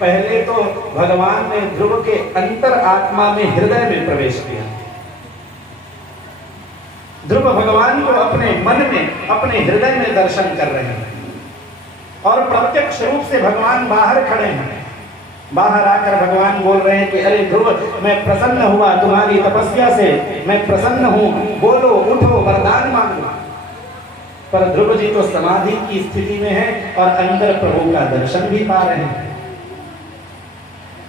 पहले तो भगवान ने ध्रुव के अंतर आत्मा में, हृदय में प्रवेश किया। ध्रुव भगवान को अपने मन में, अपने हृदय में दर्शन कर रहे हैं और प्रत्यक्ष रूप से भगवान बाहर खड़े हैं। बाहर आकर भगवान बोल रहे हैं कि अरे ध्रुव, मैं प्रसन्न हुआ तुम्हारी तपस्या से, मैं प्रसन्न हूं, बोलो, उठो, वरदान मांगो। पर ध्रुव जी तो समाधि की स्थिति में है और अंदर प्रभु का दर्शन भी पा रहे हैं।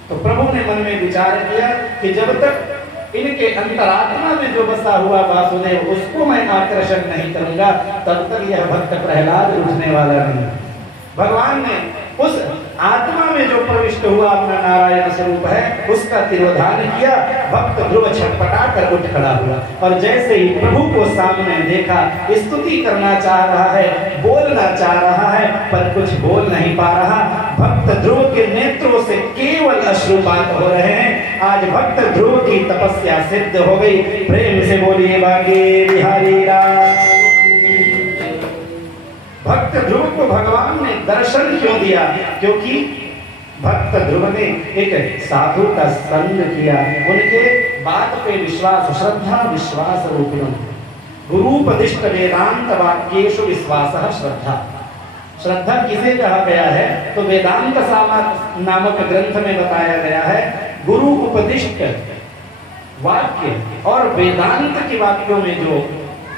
तो प्रभु ने मन में विचार किया कि जब तक इनके अंतरात्मा में जो बसा हुआ वासुदेव, उसको मैं आकर्षण नहीं करूंगा, तब तक यह भक्त प्रहलाद उठने वाला नहीं। भगवान ने उस आत्मा में जो प्रविष्ट हुआ अपना नारायण स्वरूप है, उसका तिरोधान किया। भक्त ध्रुव छटपटा कर उठ खड़ा हुआ और जैसे ही प्रभु को सामने देखा, स्तुति करना चाह रहा है, बोलना चाह रहा है, पर कुछ बोल नहीं पा रहा। भक्त ध्रुव के नेत्रों से केवल अश्रुपात हो रहे हैं। आज भक्त ध्रुव की तपस्या सिद्ध हो गई। प्रेम से बोलिए बागे बिहारी राम। भक्त ध्रुव को भगवान ने दर्शन क्यों दिया? क्योंकि भक्त ध्रुव ने एक साधु का संग किया, उनके बात पे विश्वास, श्रद्धा विश्वास रूपिणम गुरुपदिष्ट वेदांत वाक्येषु विश्वासः श्रद्धा। श्रद्धा किसे कहा गया है? तो वेदांत नामक ग्रंथ में बताया गया है, गुरु उपदिष्ट वाक्य और वेदांत के वाक्यों में जो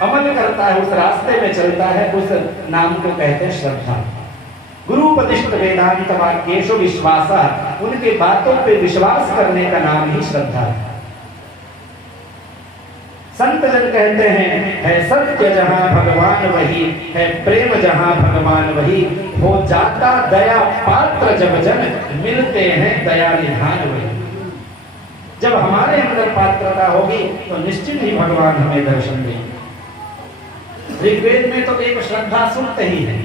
अमल करता है, उस रास्ते में चलता है, उस नाम को कहते हैं श्रद्धा। गुरुपदिष्ट वेदांत वाक्येषु विश्वासः, उनके बातों पे विश्वास करने का नाम ही श्रद्धा है। संत जन कहते हैं, है सत्य जहां भगवान वही, है प्रेम जहां भगवान वही, हो जाता दया पात्र जब जन, मिलते हैं दया निधान वही। जब हमारे अंदर पात्रता होगी तो निश्चित ही भगवान हमें दर्शन देंगे। ऋग्वेद में तो एक श्रद्धा सूक्त ही है।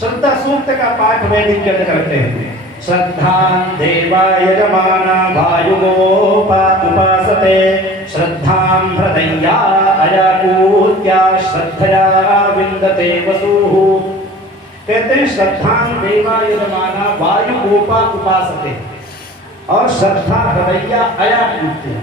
श्रद्धा सूक्त का पाठ वैदिक जन करते हैं। श्रद्धा देवाय रमाना वायुगोपा उपासते, श्रद्धां हृदया अयाकूत्या श्रद्धया विन्दते वसुः। कहते हैं श्रद्धां देवाय रमाना वायुगोपा उपासते, और श्रद्धा हृदया अयाकूत्या।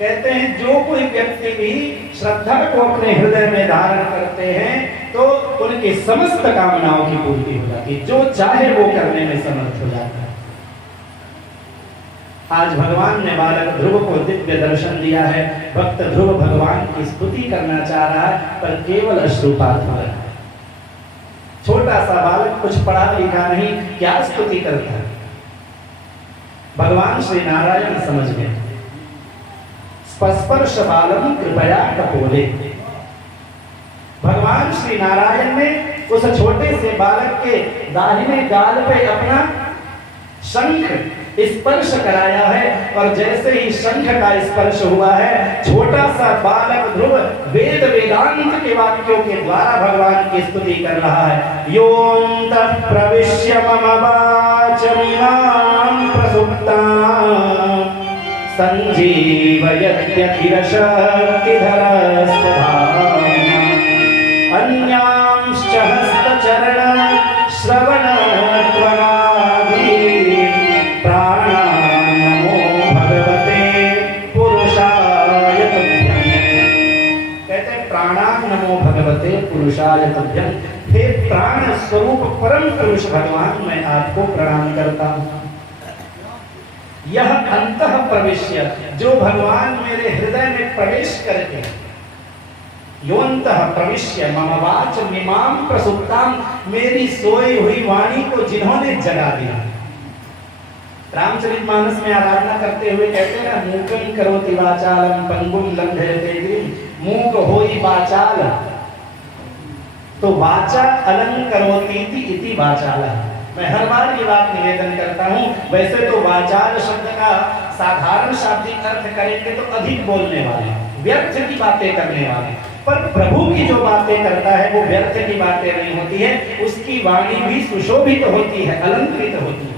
कहते हैं जो कोई व्यक्ति भी श्रद्धा को अपने हृदय में धारण करते हैं तो उनकी समस्त कामनाओं की पूर्ति हो जाती है, जो चाहे वो करने में समर्थ हो जाता है। आज भगवान ने बालक ध्रुव को दिव्य दर्शन दिया है। भक्त ध्रुव भगवान की स्तुति करना चाह रहा है, पर केवल अश्रुपात हो रहा है। छोटा सा बालक, कुछ पढ़ा लिखा नहीं, क्या स्तुति करता है? भगवान श्री नारायण समझ गए। स्पर्श बालम कृपया कपोले। भगवान श्री नारायण ने उस छोटे से बालक के दाहिने गाल पे अपना शंख स्पर्श कराया है, और जैसे ही शंख का स्पर्श हुआ है, छोटा सा बालक ध्रुव वेद वेदांत के वाक्यों के द्वारा भगवान की स्तुति कर रहा है। योऽन्तः प्रविश्य मम वाचमिमां प्रसुप्तां संजीवयत्यखिलशक्तिधरस्तधाम्ना अन्यांश्च हस्तचरण श्रवणत्वगादि प्राणान् नमो भगवते पुरुषाय तुभ्यं। कहते हैं प्राणान् नमो भगवते पुरुषाय तुभ्यं। हे प्राण स्वरूप परम पुरुष भगवान, मैं आपको प्रणाम करता हूँ। यह अंतः प्रविश्य, जो भगवान मेरे हृदय में प्रवेश करके, योऽन्तः प्रविश्य मम वाचमिमां प्रसुप्तां, मेरी सोई हुई वाणी को जिन्होंने जगा दिया। रामचरितमानस में आराधना करते हुए कहते हैं ना, मूकं करोति वाचालं पंगुं लंघयते गिरिं, मूक होई वाचाल। तो वाचा अलंकरोति इति वाचालः। मैं हर बार ये बात निवेदन करता हूँ। वैसे तो वाचाल शब्द का साधारण शाब्दिक अर्थ करेंगे तो अधिक बोलने वाले, व्यर्थ की बातें करने वाले, पर प्रभु की जो बातें करता है वो व्यर्थ की बातें नहीं होती है, उसकी वाणी भी सुशोभित होती है, अलंकृत होती है।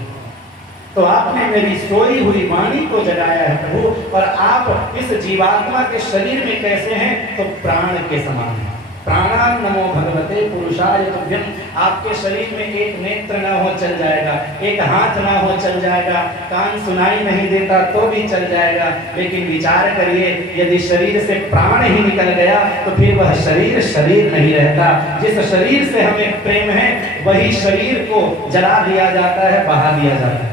तो आपने मेरी सोई हुई वाणी को जगाया है प्रभु, और आप इस जीवात्मा के शरीर में कैसे हैं? तो प्राण के समान हैं। प्राणान नमो भगवते पुरुषाय तुभ्यम। आपके शरीर में एक नेत्र ना हो चल जाएगा, एक हाथ ना हो चल जाएगा, कान सुनाई नहीं देता तो भी चल जाएगा, लेकिन विचार करिए यदि शरीर से प्राण ही निकल गया तो फिर वह शरीर शरीर नहीं रहता। जिस शरीर से हमें प्रेम है वही शरीर को जला दिया जाता है, बहा दिया जाता है।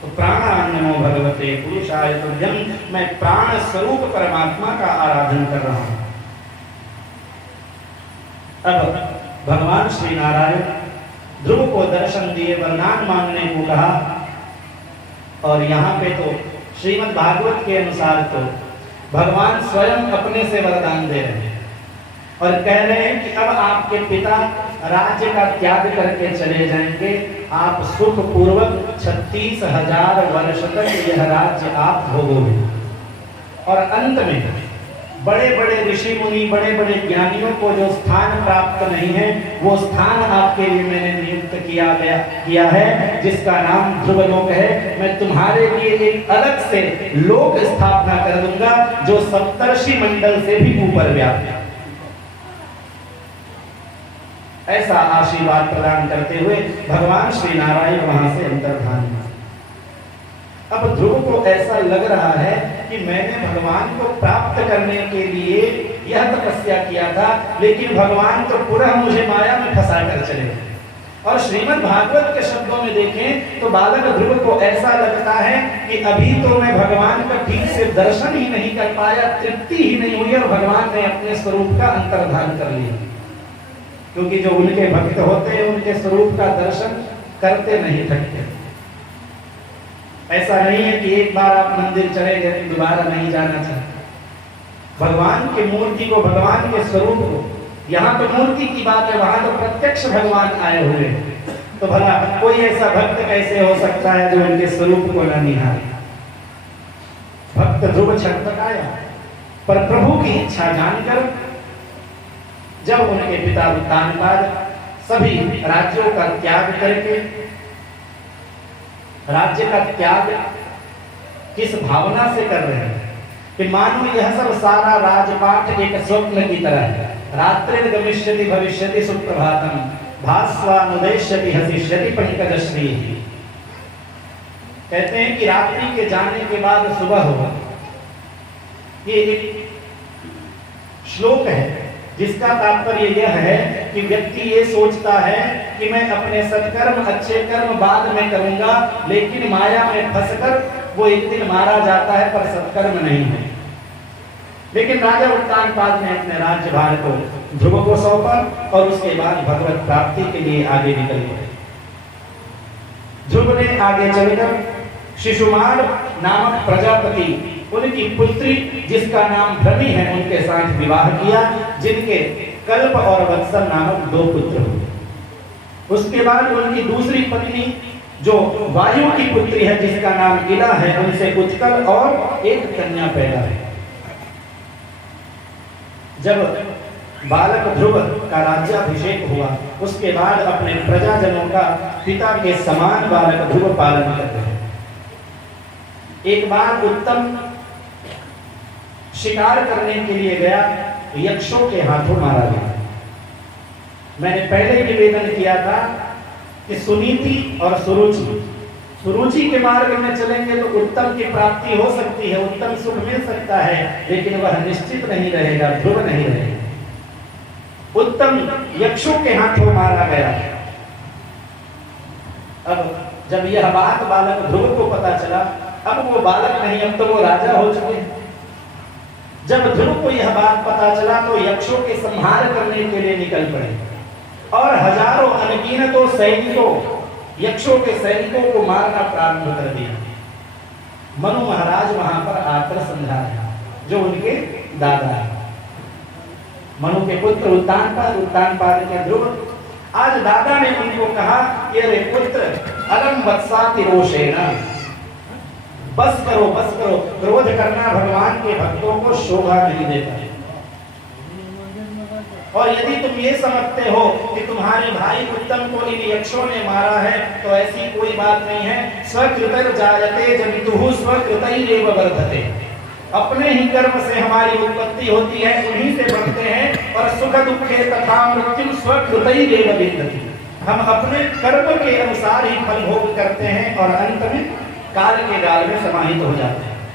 तो प्राणान नमो भगवते पुरुषाय तुभ्यम, मैं प्राण स्वरूप परमात्मा का आराधन कर रहा हूं। अब भगवान श्री नारायण ध्रुव को दर्शन दिए, वरदान मांगने को कहा, और यहाँ पे तो श्रीमद् भागवत के अनुसार तो भगवान स्वयं अपने से वरदान दे रहे हैं और कह रहे हैं कि अब आपके पिता राज्य का त्याग करके चले जाएंगे, आप सुख पूर्वक 36,000 वर्ष तक यह राज्य आप भोगोगे। और अंत में बड़े बड़े ऋषि मुनि, बड़े बड़े ज्ञानियों को जो स्थान प्राप्त नहीं है, वो स्थान आपके लिए मैंने नियुक्त किया है, जिसका नाम ध्रुवलोक है। मैं तुम्हारे लिए एक अलग से लोक स्थापना कर दूंगा जो सप्तर्षि मंडल से भी ऊपर व्याप्त है। ऐसा आशीर्वाद प्रदान करते हुए भगवान श्री नारायण वहां से अंतर्धान हुए। अब ध्रुव को ऐसा लग रहा है कि मैंने भगवान को प्राप्त करने के लिए यह तपस्या किया था, लेकिन भगवान तो पूरा मुझे माया में फंसा कर चले गए। और श्रीमद् भागवत के शब्दों में देखें तो बालक ध्रुव को ऐसा लगता है कि अभी तो मैं भगवान का ठीक से दर्शन ही नहीं कर पाया, तृप्ति ही नहीं हुई और भगवान ने अपने स्वरूप का अंतर्धान कर लिया। क्योंकि जो उनके भक्त होते हैं उनके स्वरूप का दर्शन करते नहीं थकते। ऐसा नहीं है कि एक बार आप मंदिर चले गए दोबारा नहीं जाना चाहते। भगवान की मूर्ति को, भगवान के स्वरूप को, यहाँ तो मूर्ति की बात है, वहां तो प्रत्यक्ष भगवान आए हुए, तो भला कोई ऐसा भक्त कैसे हो सकता है जो उनके स्वरूप को न निहारे। भक्त ध्रुव छटपटाया, पर प्रभु की इच्छा जानकर जब उनके पिता उत्तानपाद सभी राज्यों का त्याग करके, राज्य का त्याग किस भावना से कर रहे हैं कि मानो यह सब सारा राजपाट एक स्वप्न की तरह है। रात्रि गमिष्यति भविष्यति सुप्रभातम भास्वानुदेश्यति हसिष्यति पंकजश्री। कहते हैं कि रात्रि के जाने के बाद सुबह होगा। ये एक श्लोक है जिसका तात्पर्य यह है कि व्यक्ति ये सोचता है कि मैं अपने सत्कर्म, अच्छे कर्म बाद में करूंगा, लेकिन माया में फंसकर वो एक दिन मारा जाता है, पर सत्कर्म नहीं है। लेकिन राजा उत्तानपाद ने अपने राज्यभार को ध्रुव को सौंपा और उसके बाद भगवत प्राप्ति के लिए आगे निकल पड़े। ध्रुव ने आगे चलकर शिशुमाल नामक प्रजापति, उनकी पुत्री जिसका नाम भ्रमी है, उनके साथ विवाह किया, जिनके कल्प और वत्सल नामक 2 पुत्र हुए। उसके बाद उनकी दूसरी पत्नी जो वायु की पुत्री है, जिसका नाम इला है, उनसे उत्कल और एक कन्या पैदा है। जब बालक ध्रुव का राज्याभिषेक हुआ, उसके बाद अपने प्रजाजनों का पिता के समान बालक ध्रुव पालन करते हैं। एक बार उत्तम शिकार करने के लिए गया, यक्षों के हाथों मारा गया। मैंने पहले निवेदन किया था कि सुनीति और सुरुचि के मार्ग में चलेंगे तो उत्तम की प्राप्ति हो सकती है, उत्तम सुख मिल सकता है, लेकिन वह निश्चित नहीं रहेगा, ध्रुव नहीं रहेगा। उत्तम यक्षों के हाथों मारा गया। अब जब यह बात बालक ध्रुव को पता चला, अब वो बालक नहीं, अब तो वो राजा हो चुके हैं। जब ध्रुव को यह बात पता चला तो यक्षों के संहार करने के लिए निकल पड़े और हजारों अनगिनतों सैनिकों, यक्षों के सैनिकों को मारना प्रारंभ कर दिया। मनु महाराज वहां पर आकर समझा रहे, जो उनके दादा है। मनु के पुत्र उत्तानपाद के ध्रुव, आज दादा ने उनको कहा कि अरे पुत्र, अलम वत्साति रोषेण, बस करो, क्रोध करना भगवान के भक्तों को शोभा नहीं देता। और यदि तुम ये समझते हो कि तुम्हारे भाई उत्तम को इन यक्षों ने मारा है, तो ऐसी कोई बात नहीं है। स्वकृतर जायते जनितुः स्वकृतैरेव वर्धते। अपने ही कर्म से हमारी उत्पत्ति होती है, उन्हीं से बढ़ते हैं। और सुख दुखे तथा मृत्यु स्वकृतैरेव विन्दति, हम अपने कर्म के अनुसार ही फल भोग करते हैं और अंत में काल के गाल में समाहित हो जाते हैं।